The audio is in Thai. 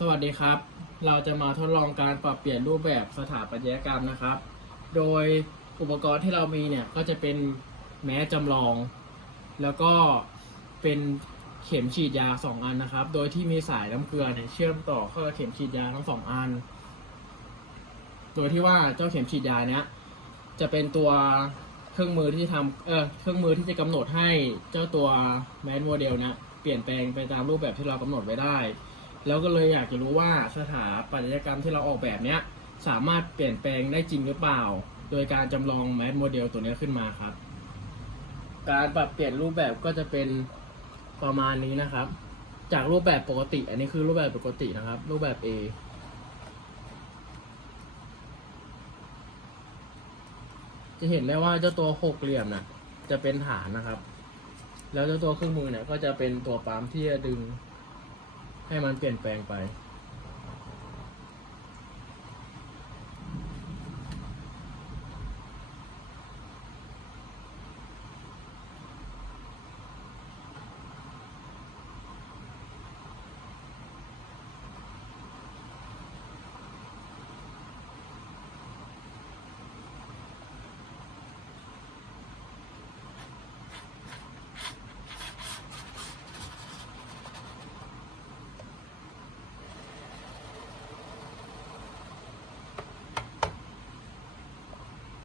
สวัสดีครับ เราจะมาทดลองการปรับเปลี่ยนรูปแบบสถาปัตยกรรมนะครับ โดยอุปกรณ์ที่เรามีเนี่ยก็จะเป็นแม้จำลอง แล้วก็เป็นเข็มฉีดยาสองอันนะครับ โดยที่มีสายน้ำเกลือเนี่ยเชื่อมต่อเข้ากับเข็มฉีดยาทั้งสองอัน โดยที่ว่าเจ้าเข็มฉีดยาเนี้ยจะเป็นตัวเครื่องมือที่ทำเออเครื่องมือที่จะกำหนดให้เจ้าตัวแมสโมเดลเนี้ยเปลี่ยนแปลงไปตามรูปแบบที่เรากำหนดไว้ได้ แล้วก็เลยอยากจะรู้ว่าสถาปัตยกรรมที่เราออกแบบเนี้ยสามารถเปลี่ยนแปลงได้จริงหรือเปล่า โดยการจำลองแมสโมเดลตัวนี้ขึ้นมาครับ การปรับเปลี่ยนรูปแบบก็จะเป็นประมาณนี้นะครับ จากรูปแบบปกติ อันนี้คือรูปแบบปกตินะครับ รูปแบบ A จะเห็นได้ว่าเจ้าตัวหกเหลี่ยมน่ะจะเป็นฐานนะครับ แล้วเจ้าตัวเครื่องมือเนี่ยก็จะเป็นตัวปั๊มที่จะดึง ให้มันเปลี่ยนแปลงไป